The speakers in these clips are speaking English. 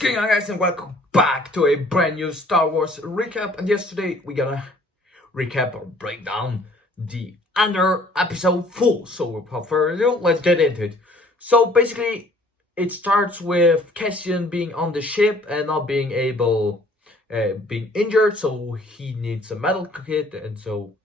going on, guys, and welcome back to a brand new Star Wars recap. And yesterday we're gonna recap or break down the Andor episode 4. So without further ado, let's get into it. So basically it starts with Cassian being on the ship and not being being injured, so he needs a medical kit, and so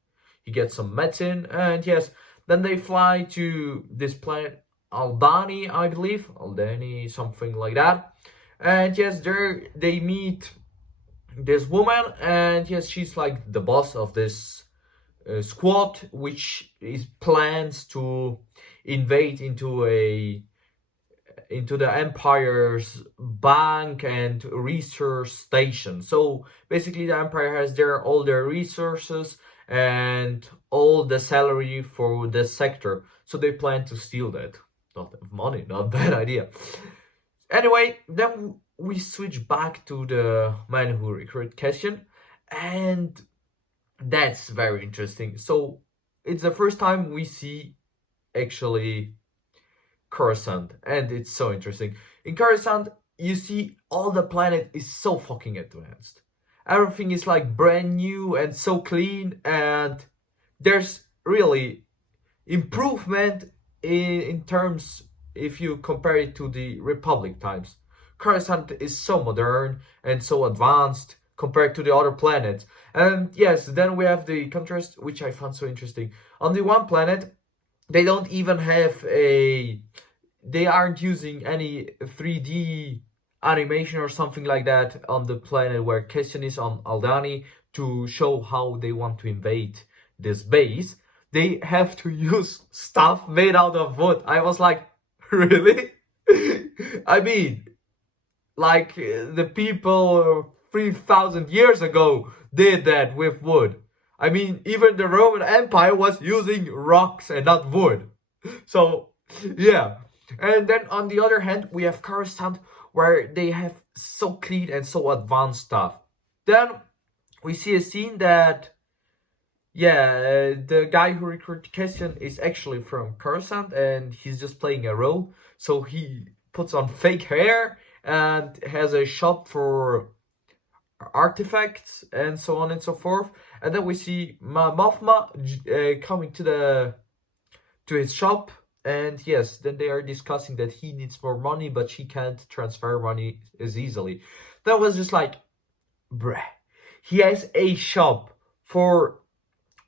he gets some medicine. And yes, then they fly to this planet Aldani, I believe, Aldani, something like that. And yes, there they meet this woman, and yes, she's like the boss of this squad, which is plans to invade into the Empire's bank and research station. So basically, the Empire has all their resources and all the salary for the sector. So they plan to steal that. Not money, not bad idea. Anyway, then we switch back to the man who recruited Cassian, and that's very interesting. So it's the first time we see actually Coruscant, and it's so interesting. In Coruscant, you see all the planet is so fucking advanced. Everything is like brand new and so clean, and there's really improvement in terms if you compare it to the Republic times. Coruscant is so modern and so advanced compared to the other planets. And yes, then we have the contrast, which I found so interesting. On the one planet, they don't even have they aren't using any 3D animation or something like that on the planet where Cassian is on Aldani to show how they want to invade this base. They have to use stuff made out of wood. I was like, really? I mean, like the people 3,000 years ago did that with wood. I mean, even the Roman Empire was using rocks and not wood. So, yeah. And then on the other hand, we have Coruscant, where they have so clean and so advanced stuff. Then we see a scene that, yeah, the guy who recruited Cassian is actually from Coruscant, and he's just playing a role. So he puts on fake hair and has a shop for artifacts and so on and so forth. And then we see Mothma coming to his shop, and yes, then they are discussing that he needs more money, but she can't transfer money as easily. That was just like, bruh, he has a shop for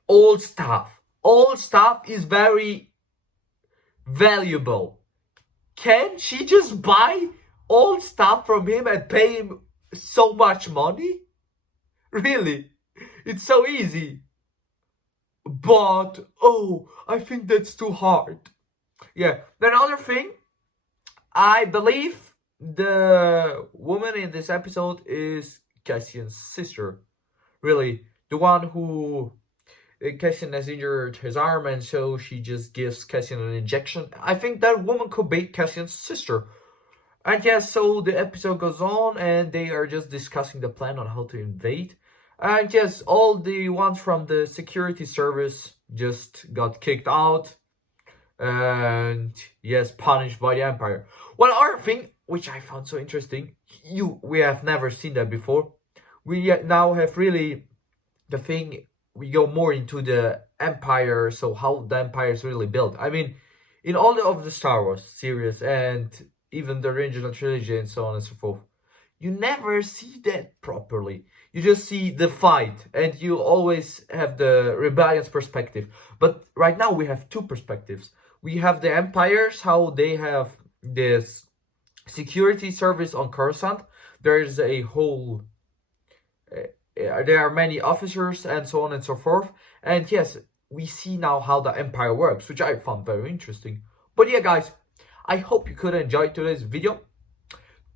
old stuff. Old stuff is very valuable. Can she just buy old stuff from him and pay him so much money? Really? It's so easy. But, oh, I think that's too hard. Yeah, then another thing, I believe the woman in this episode is Cassian's sister. Really, the one who Cassian has injured his arm, and so she just gives Cassian an injection. I think that woman could be Cassian's sister. And yes, so the episode goes on, and they are just discussing the plan on how to invade. And yes, all the ones from the security service just got kicked out. And yes, punished by the Empire. One other thing, which I found so interesting, we have never seen that before. We now have really the thing, we go more into the Empire, so how the Empire is really built. I mean, in all of the Star Wars series and even the original trilogy and so on and so forth, you never see that properly. You just see the fight, and you always have the rebellion's perspective. But right now we have two perspectives. We have the Empires, how they have this security service on Coruscant. There's a whole there are many officers and so on and so forth. And yes, we see now how the Empire works, which I found very interesting. But yeah, guys, I hope you could enjoy today's video.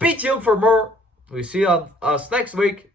Be tuned for more. We see us next week.